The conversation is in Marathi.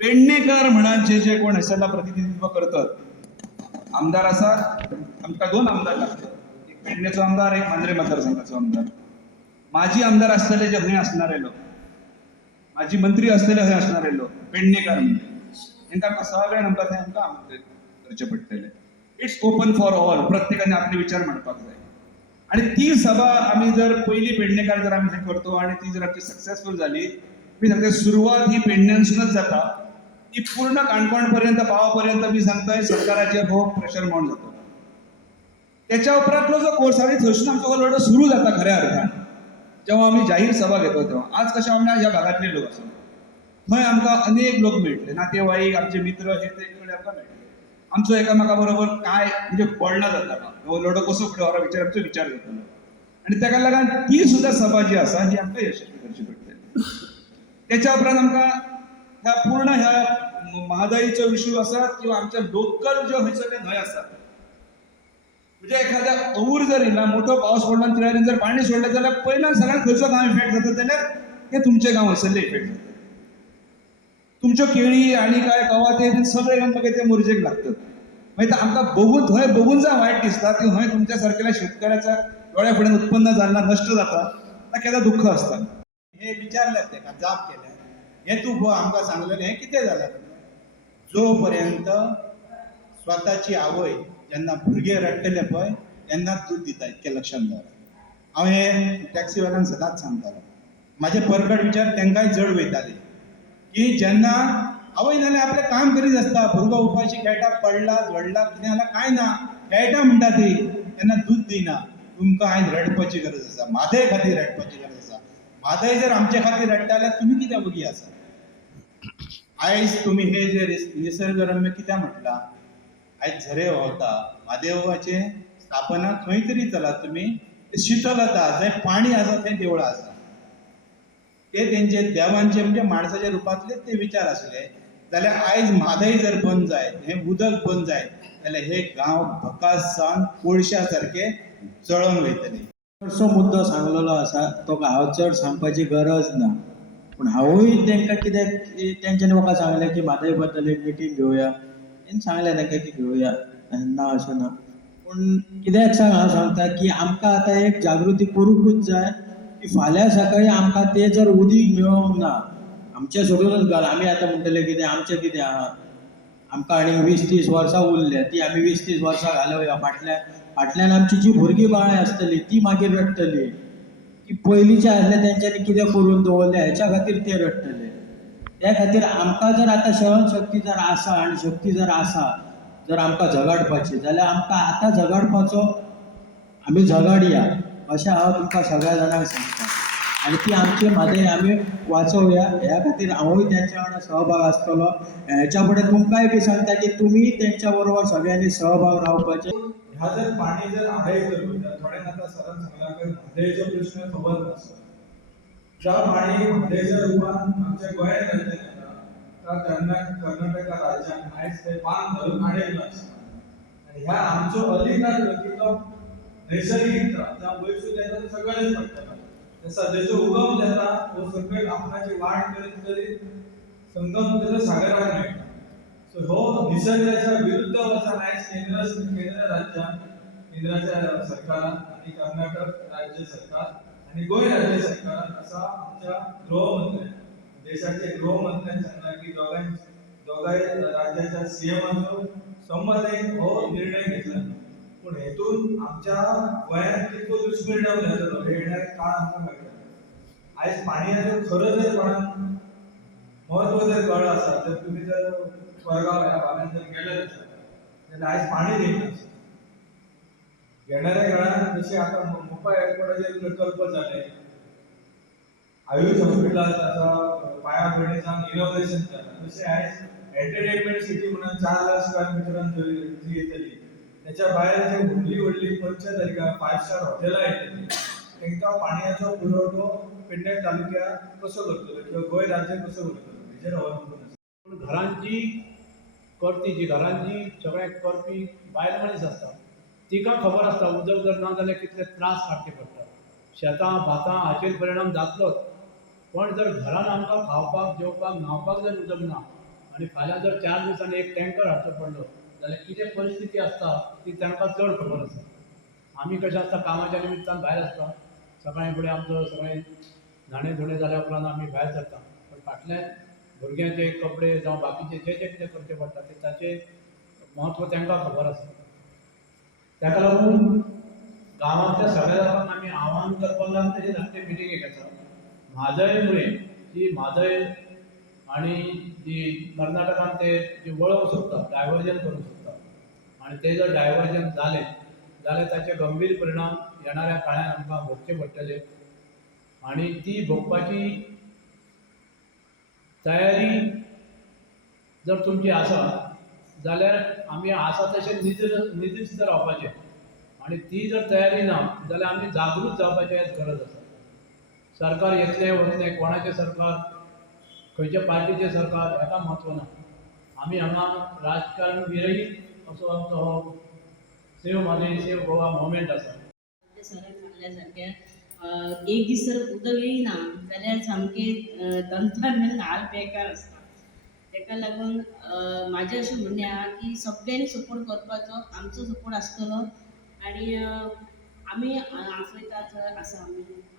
पेडणेकर म्हणून जे कोण हैसरला प्रतिनिधित्व करतात आमदार असा आमका दोन आमदार लागतात, एक पेडणेचो आमदार, एक मांद्रे मतदारसंघाचो आमदार. माजी आमदार असलेले जे हय असणारे लोक, माजी मंत्री असलेले हय असणारे लोक पेडणेकर तांकां सगळे नंबर तांकां आमंत्रित करचे पडटले. इट्स ओपन फॉर ऑल, प्रत्येकाने आपले विचार मांडपाक जाय. आणि ती सभा आम्ही जर पहिली पेडणेकार जर आम्ही करतो आणि ती जर आमची सक्सेसफुल झाली, मी सांगते सुरुवात ही पेडण्यांसूनच जाता, ती पूर्ण काणकोणपर्यंत पावापर्यंत मी सांगतोय सरकाराचेर हो प्रेशर माउंट जातो. त्याच्या उपरांतलो जो कोर्स आणि थंयसून आमचो हो लढो सुरू जाता खऱ्या अर्थान. जेव्हा आम्ही जाहीर सभा घेतो तेव्हा आज कशे आमच्या ह्या भागातले लोक असतात, थंय आमकां अनेक लोक मेळटले, नातेवाईक, आमचे मित्र हे ते आमकां मेळटले. आमचो एकामेका बरोबर काय म्हणजे बोलणं जाता, हो लढो कसो फुडें व्हरप विचारचो विचार जातलो. आणि ताका लागून ती सुद्धा सभा जी आसा ही आमकां यशस्वी करची पडटली. त्याच्या उपरांत आमकां ह्या पूर्ण ह्या म्हादईचो इश्यू आसा किंवा आमच्या लोकल ज्यो सगळे न्हंय आसा, म्हणजे एखाद्या अवूर जर येयला, मोठो पावस पडलो आणि तिळारी जर पाणी सोडलें जाल्यार पयल्यान सगळ्यात खंयचो गांव इफेक्ट जाता जाल्यार ते तुमचे गांव हयसरले इफेक्ट जाता. तुमच्यो केळी आणि काय कवा ते सगळे मागीर ते मुरजेक लागतात. मागीर आमकां बघून थंय बघून जा वायट दिसता की हय तुमच्या सारकेल्या शेतकऱ्याच्या डोळ्या फुडें उत्पन्न जालना, नश्ट जाता, ताका दुःख असता. हे विचारले तेका जाप केले, हे तू गो आमकां सांगलेलें हें कितें जालें? जो पर्यंत स्वताची आवय जेन्ना भुरगे रडटले पळय तेन्ना दूध दिता, इतकें लक्षात दवरा. हांव हे टॅक्सीवाल्यांक सदांच सांगतालो, म्हाजे परगट विचार तेंकांय जड वयताले की जेन्ना आवय नाल्यार आपलें काम करीत आसता, भुरगो उपाशी खेळटा, पडला झडला कितें जाल्यार कांय ना, खेळटा म्हणटा ती, तेन्ना दूध दिना. तुमकां आयज रडपाची गरज आसा, म्हादय खातीर रडपाची गरज आसा. म्हादय जर आमचे खातीर रडटा जाल्यार तुमी कित्याक वगी आसा? आयज तुमी हे जे निसर्गरम्य कित्याक म्हटलां, आयज झरे व्हांवता, म्हादेवाचे स्थापना खंय तरी चलात तुमी, शितलता जंय पाणी आसा थंय देवळां आसा. ते तेंचे देवांचे म्हणजे माणसाच्या रुपांतले ते विचार आसले जाल्यार आयज म्हादय जर बंद जायत, हें उदक बंद जायत जाल्यार हे गांव भकास जावन कोळशा सारके जळोन वयतले. चडसो मुद्दो सांगलेलो आसा तो हांव चड सांगपाची गरज ना, पूण हांवूय तांकां कितें तेंच्यांनी म्हाका सांगलें की म्हादय बद्दल एक मिटींग घेवया. तेणी सांगलें तांकां की घेवया, ना अशें ना. पूण कित्याक सांग हांव सांगता की आमकां आतां एक जागृती करूंकूच जाय की फाल्यां सकाळीं आमकां तें जर उदीक मेळोंक ना, आमचें सोडूनच घाल, आमी आतां म्हणटले कितें आमचें कितें आहा, आमकां आनीक 20-30 वर्सां उरल्या, ती आमी 20-30 वर्सां घालोवया. फाटल्यान आमची जी भुरगीं बाळां आसतली ती मागीर रडटली की पयलींच्या आदल्या तेंच्यांनी कितें करून दवरलें हेच्या खातीर ते रडटले. त्या खातीर आमकां जर आतां सहनशक्ती जर आसा आनी शक्ती जर आसा जर आमकां झगडपाची जाल्यार आमकां आतां झगडपाचो, आमी झगडया अशें हांव तुमकां सगळ्या जाणांक सांगता. आनी ती आमची म्हादय आमी वाचोवया, ह्या खातीर हांवूय तेंच्या वांगडा सहभाग आसतलो. हेच्या फुडें तुमकांय बी सांगता की तुमी तेंच्या बरोबर सगळ्यांनी सहभाग रावपाचे. ह्या जर पाणी जर आडाय जर थोड्यान आता सरान सांगला की म्हादयचो प्रश्न खबर नासता. ज्या पाणी म्हादयच्या रुपान आमच्या गोंयांत घातले जाता त्या कर्नाटका राज्यात आयज ते बांद धरून आडयल्लो आसा. आनी ह्या आमचो अलिकाड व्यक्तीचो नैसर्गिक त्रास वयसून येता तो सगळेच पडटलो. सद्याचो उगम जाता तो सकयल आपणाची वाट करीत करीत संगम तेजो सागराक मेळटा. सो हो निसर्गाच्या विरुद्ध वचन आयज केंद्र राज्यान, केंद्राच्या सरकारान आनी कर्नाटक राज्य सरकार आनी गोंय राज्य सरकारान असा आमच्या गृहमंत्र्यान, देशाचे गृहमंत्र्यान सांगला की दोगांय राज्याच्या सीएमाचो संमतीन हो निर्णय घेतला. पूण हेतून आमच्या गोंयांत कितको दुश्परिणाम जातलो हे येणारे काळ आमकां कळटा. आयज पाणयाचो खरो जर कोणाक महत्व जर कळ्ळो आसा, जर तुमी जर कोळगांव ह्या भागांत जर गेले जाल्यार आयज पाणी येयना. येणाऱ्या काळात जशे आता मोपा एअरपोर्टाचेर प्रकल्प जाले, आयुष हॉस्पिटल आसा, पायाभरणी जावन इनॉग्रेशन जालें, तशें आयज एंटरटेनमेंट सिटी म्हणून 4 लाख स्क्वेअर मिटरान जी येतली, त्याच्या भायर जे व्हडली व्हडली पंचतारिका 5 स्टार हॉटेलां येतली, तांकां पाणयाचो पुरवठो पेडणे तालुक्यात कसो करतलो किंवा गोंय राज्य कसो करतलो हेचेर अवलंबून आसा. पूण घरांची करती जी घरांची सगळ्याक करपी बायल मनीस आसता तिका खबर आसता उदक जर ना जाल्यार कितले त्रास काडचे पडटा. शेतां भातां हाचेर परिणाम जातलोच. पण जर घरान आमकां खावपाक जेवपाक न्हावपाक जर उदक ना आनी फाल्यां जर 4 दिसांनी एक टँकर हाडचो पडलो जाल्यार कितें परिस्थिती आसता ती तांकां चड खबर आसा. आमी कशें आसता कामाच्या निमित्तान भायर आसता, सकाळीं फुडें आमचो सगळें न्हाणें धुणें जाल्या उपरांत आमी भायर सरता. पण फाटल्यान भुरग्यांचे कपडे जावं बाकीचे जे जे कितें करचें पडटा ते ताचें म्हत्व तांकां खबर आसा. ताका लागून गांवांतल्या सगळ्या लोकांक आमी आव्हान करपाक लागून तेजे धाकटे मिटिंगेक येता. म्हादय म्हणून ही म्हादय आनी जी कर्नाटकान ते जी वळोवंक सोदता डायवर्जन करूंक सोदता आनी ते जर डायवर्जन जालें जाल्यार ताचे गंभीर परिणाम येणाऱ्या काळान आमकां भोगचे पडटले आनी ती भोगपाची तयारी जर तुमची आसा जाल्यार आमी आसा तशें निदिस्त रावपाचें आनी ती जर तयारी ना जाल्यार आमी जागृत जावपाची आज गरज आसा. सरकार येतलें वतलें कोणाचें सरकार खंयच्या पार्टीचें सरकार हेका म्हत्व ना. आमी हांगा राजकारण विरयत असो आमचो हो save Mhadei save Goa movement आसा. सरान सांगल्यासारकें एक दीस जर उदक येयना जाल्यार सामकें दंतान हाल बेकार आसता. ताका लागून म्हाजें अशें म्हणणें आहा की सगळ्यांनी सपोर्ट करपाचो, आमचो सपोर्ट आसतलो आनी आमी आफयतात आसा आमी